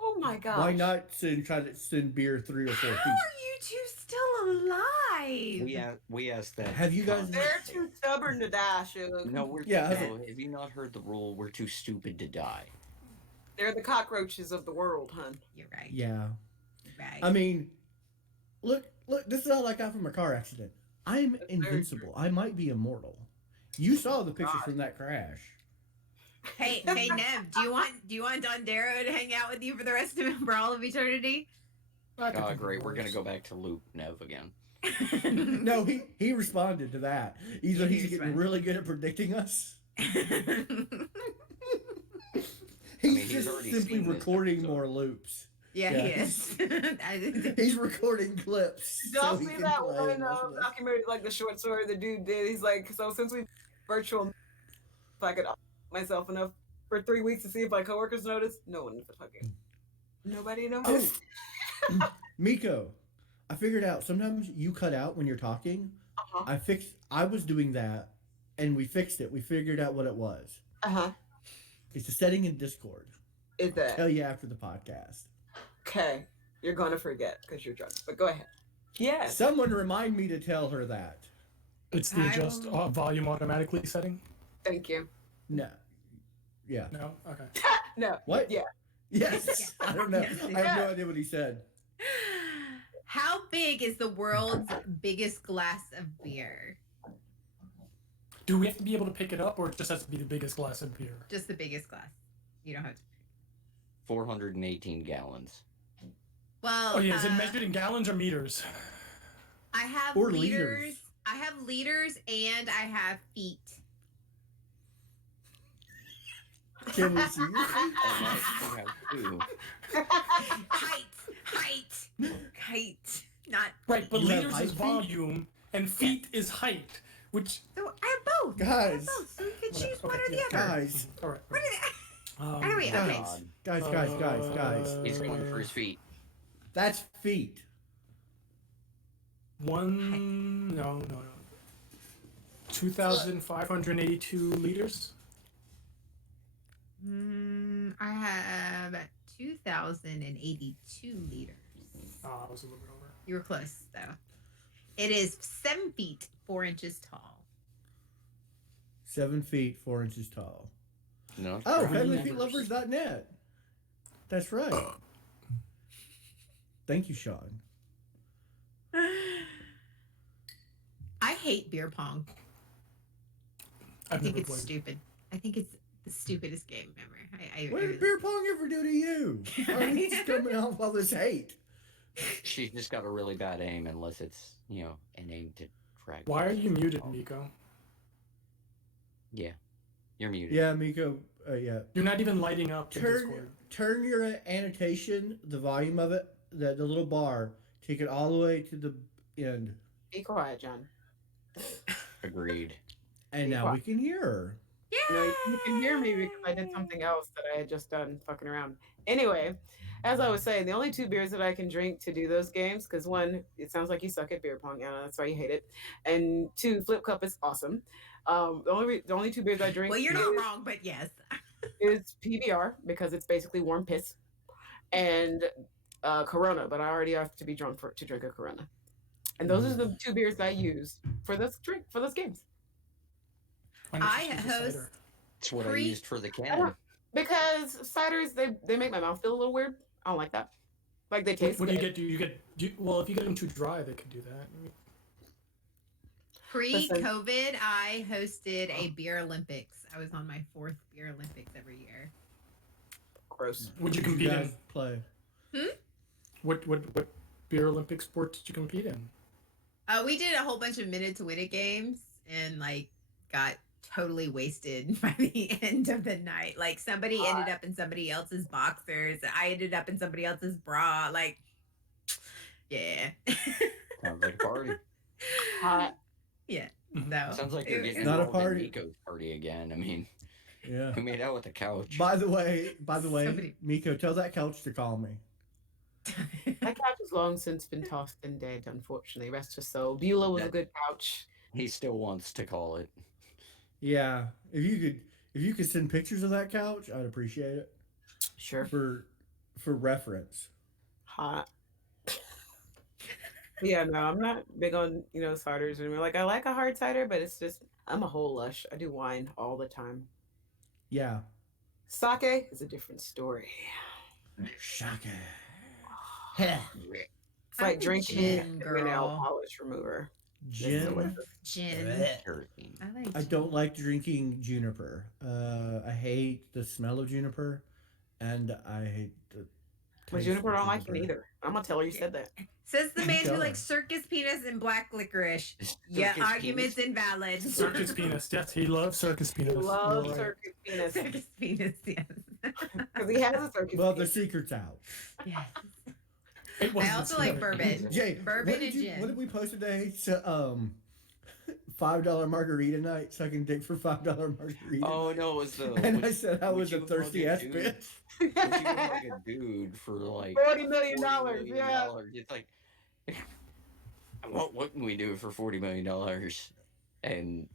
Oh my gosh. Why not try to send beer 3 or 4 How feet? are you two still alive? we asked that. Have you guys- They're too stubborn to die, Suge. No, Yeah, no, have you not heard the rule? We're too stupid to die. They're the cockroaches of the world, hun. You're right. Yeah. You're right. I mean, look, this is all I got from a car accident. I'm invincible. I might be immortal. You saw the pictures from that crash. Hey, Nev, do you want Dondero to hang out with you for the rest of for all of eternity? I could Oh, think great. of We're going to worse. go back to Loop Nev again. No, he responded to that. Either He he's getting responded. really good at predicting us. mean, He's he's just already simply seen this recording episode. more loops. Yeah, Yeah. he is. He's recording clips. Did y'all so he see can that play one and listen to us. documentary, like the short story the dude did? He's like, so since we virtual, if I could myself enough for 3 weeks to see if my coworkers noticed, no one was fucking. Nobody knows. Oh, Miko, I figured out. Sometimes you cut out when you're talking. Uh-huh. I was doing that, and we fixed it. We figured out what it was. Uh-huh. It's a setting in Discord. Is I'll that tell you after the podcast. okay? You're gonna forget because you're drunk. But go ahead. Yes. Someone remind me to tell her that. It's the adjust volume automatically setting. Thank you. No. Yeah. No. Okay. No. What? Yeah. Yes. I don't know. Yes. I have no idea what he said. How big is the world's biggest glass of beer? Do we have to be able to pick it up, or it just has to be the biggest glass of beer? Just the biggest glass. You don't have to. 418 gallons. Well, Oh yeah, is it measured in gallons or meters? I have Or liters. liters. I have liters and I have feet. Can we see you? I have two. Height. Not. Right, but You have liters height is feet? volume and feet is height, which. So I have both. Guys. So you can choose one Okay, or the yeah. other. Guys. All right. What are they? Um, Anyway, okay. Guys. He's going for his feet. That's feet. No. 2,582 liters. I have 2,082 liters. Oh, I was a little bit over. You were close, though. It is 7 feet 4 inches tall. 7 feet 4 inches tall. No. Oh, Great familyfeetlovers.net. That's right. Thank you, Sean. I hate beer pong. I I've think never it's played. stupid. I think it's the stupidest game ever. What did beer pong ever do to you? It's coming off all this hate. She's just got a really bad aim unless it's, an aim to drag. Why are you muted, Miko? Yeah. You're muted. Yeah, Miko. Yeah. You're not even lighting up the Discord. Turn your annotation, the volume of it, the little bar, take it all the way to the end. Be quiet, John. Agreed. And now we can hear her. Yeah. No, you can hear me because I did something else that I had just done fucking around. Anyway, as I was saying, the only 2 beers that I can drink to do those games, because 1, it sounds like you suck at beer pong, Anna. That's why you hate it. And 2, Flip Cup is awesome. The only 2 beers I drink. Well, you're not wrong, but yes. Is PBR because it's basically warm piss, and Corona. But I already have to be drunk to drink a Corona. And those are the 2 beers that I use for those games. Why don't you I choose a host- cider? That's what I used for the can. don't- Because ciders, they make my mouth feel a little weird. I don't like that. Like they taste. What do you good. get? Well, if you get them too dry, they could do that. Pre-COVID, I hosted a beer Olympics. I was on my 4th beer Olympics every year. Gross. Would you Did compete guys in? play? What beer Olympic sport did you compete in? We did a whole bunch of minute to win it games and got totally wasted by the end of the night. Like somebody ended up in somebody else's boxers. I ended up in somebody else's bra. Like, yeah. Sounds like a party. Hot. Yeah. Mhm. So Sounds like you're it- getting Not a involved in party. Nico's party again. I mean, Yeah. who made out with the couch? By the way, Somebody- Miko, tell that couch to call me. That couch has long since been tossed and dead, unfortunately. Rest his soul. Beulah was a That- good couch. He still wants to call it. Yeah. If you could send pictures of that couch, I'd appreciate it. Sure. For reference. Hot. Yeah, no, I'm not big on, ciders. And like, I like a hard cider, but it's just, I'm a whole lush. I do wine all the time. Yeah. Sake is a different story. Shaka. It's like I'm a drinking gin a fingernail girl. polish remover. Gin. Gin. Everything. I like I gin. don't like drinking juniper. I hate the smell of juniper, and I hate the. But taste Juniper of don't like it juniper. either. I'm gonna tell her you said that. Says the man who Tell her. likes circus peanuts and black licorice. Circus Yeah, penis. argument's invalid. Circus penis. Yes, he loves circus penis. Love You're right. circus penis Circus penis, yes. because he has a circus. Well, the penis. secret's out. Yes. It wasn't I also like secret. bourbon. Jay, Bourbon what did and you, gin. what did we post today? So, $5 margarita night so I can dig for $5 margarita. Oh no, it was the. And I said I would was a you hug thirsty a ass dude? bitch. Would you hug a dude for like $40 million, $40 yeah. million? It's like, what can we do for $40 million? And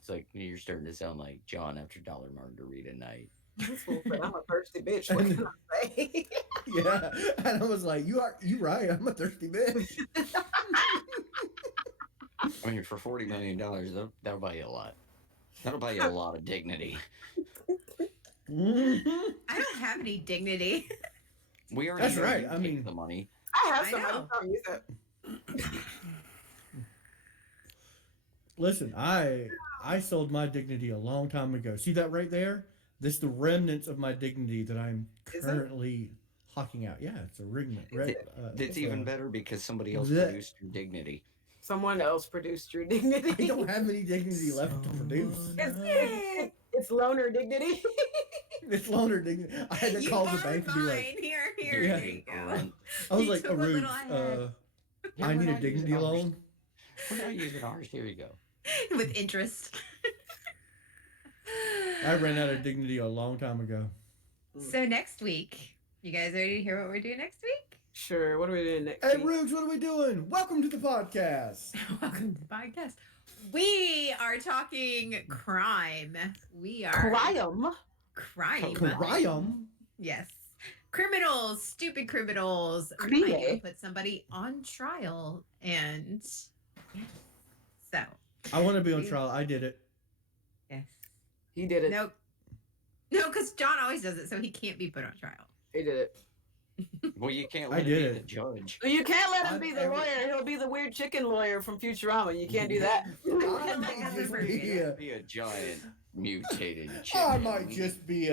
it's like you're starting to sound like John after dollar margarita night. This fool said, I'm a thirsty bitch. What can I say? Yeah, and I was like, you right? I'm a thirsty bitch. I mean, for $40 million, that'll buy you a lot. That'll buy you a lot of dignity. Mhm. I don't have any dignity. We already That's know right, you I take mean- the money. I have I some. I know. just don't use it. Listen, I sold my dignity a long time ago. See that right there? This is the remnants of my dignity that I'm Is it? currently hawking out. Yeah, it's a remnant. It's even better because somebody else the- produced your dignity. Someone else produced your dignity. I don't have any dignity left to produce. It's loner dignity. It's loaner dignity. I had to You call the borrowed bank and be mine. like, Here, Yeah. here you go. I was You like, took what little Arubes, I had. I need a dignity loan. We're not using ours. Here you go. With interest. I ran out of dignity a long time ago. So next week, you guys ready to hear what we're doing next week? Sure. What are we doing next Hey, week? Rubes, what are we doing? Welcome to the podcast. Welcome to the podcast. We are talking crime. We are Crime. crime. Crime. Yes. Criminals, stupid criminals. We Crime. might even put somebody on trial. And yeah. So, I want to be on trial. I did it. yes. He did it. No, because John always does it, so he can't be put on trial. He did it. Well, you can't I let him did be it. the judge. You can't let him I'm be the every- lawyer. He'll be the weird chicken lawyer from Futurama. You can't do that. I might just be Be a giant mutated I chicken. might just be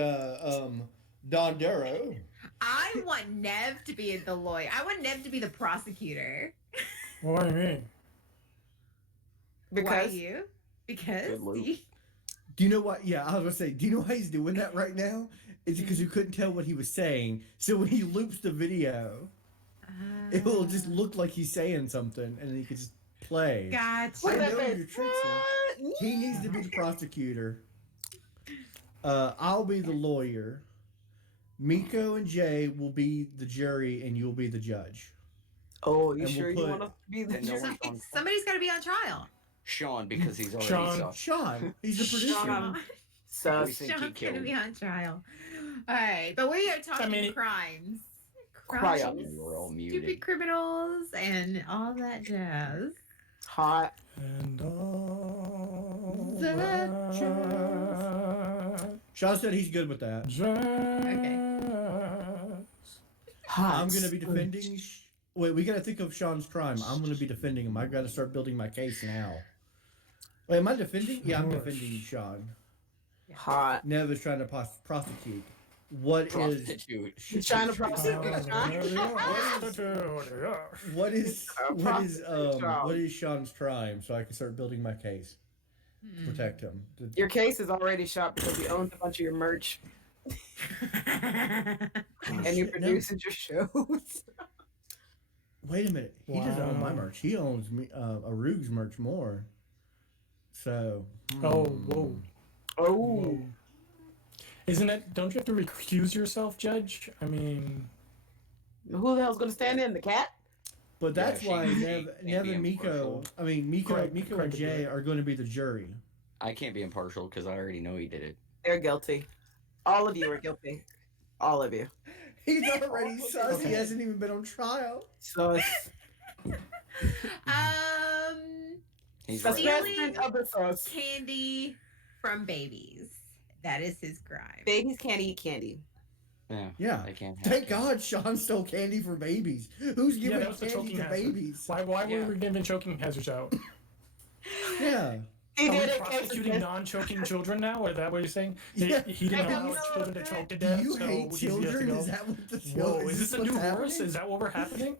Dondero. I want Nev to be the lawyer. I want Nev to be the prosecutor. What do you mean? Why Because you? Because Good loop. he- Do you know what? Yeah, I was gonna say. Do you know why he's doing that right now? It's because you couldn't tell what he was saying. So when he loops the video, it will just look like he's saying something, and then he can just play. Gotcha. I What's that know face? your tricks. He needs to be the prosecutor. I'll be the lawyer. Miko and Jay will be the jury, and you'll be the judge. Oh, you And sure we'll you put- want us to be the And no judge? one's on Somebody's got to be on trial. Sean, because he's already Sean. soft. Sean, he's the producer. Sean. We Sus. think he Sean's going to killed. be on trial. All right, but we are talking mean, crimes. Crimes. We're all Stupid muted. criminals and all that jazz. Hot. And all The that Sean said he's good with that. Hot. I'm gonna be defending. Wait, we gotta think of Sean's crime. I'm gonna be defending him. I gotta start building my case now. Wait, am I defending? Yeah, I'm defending Sean. Hot. Nev is trying to prosecute. What is Prostitute. He's trying to prosecute. what is Prostitute. what is Sean's crime? So I can start building my case to protect him. Your case is already shot because he owns a bunch of your merch and he Shit, no. produces your shows. Wait a minute. He doesn't own my Wow. merch. He owns me Arug's merch more. So Oh, whoa. Oh. Isn't it? Don't you have to recuse yourself, Judge? I mean, Who the hell's gonna stand in? The cat? But that's Yeah, why she Nev can't be and Miko, impartial. I mean Miko Craig and could do Jay it. are going to be the jury. I can't be impartial because I already know he did it. They're guilty. All of you are guilty. All of you. He's already sus. He Okay. hasn't even been on trial. So He's that's right. Stealing- of the sauce. Candy from babies. That is his crime. Babies can't eat candy. Yeah. Yeah. I can't. have Thank it. God Sean stole candy for babies. Who's yeah, giving that was the candy choking to hazard. babies? Why Yeah. were we giving choking hazards out? Yeah. He Are we did it. prosecuting non-choking children now? Or is that what you're saying? Yeah. He didn't I allow know. children to choke to Do death, you so hate he's yet to children? go. Is that what the Whoa, is this a what's new horse? happening? Is that what we're happening?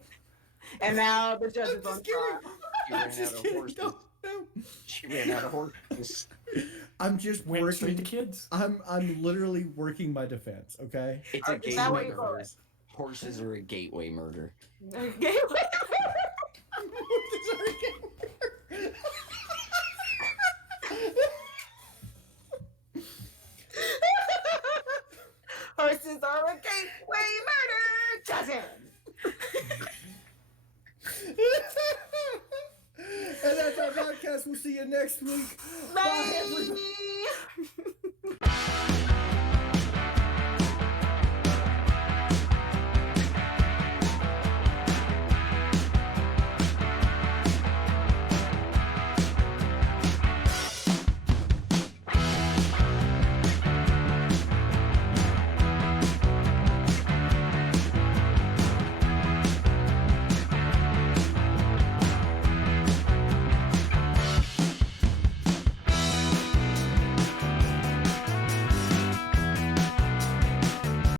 And now the judge I'm is on just kidding. trial. She I'm ran just out of kidding. horses. No. She ran out of horses. I'm just Went straight to working. kids. I'm literally working my defense. Okay. It's a Is that what gateway you call murder. it? Horses are a gateway murder. next week. Bye.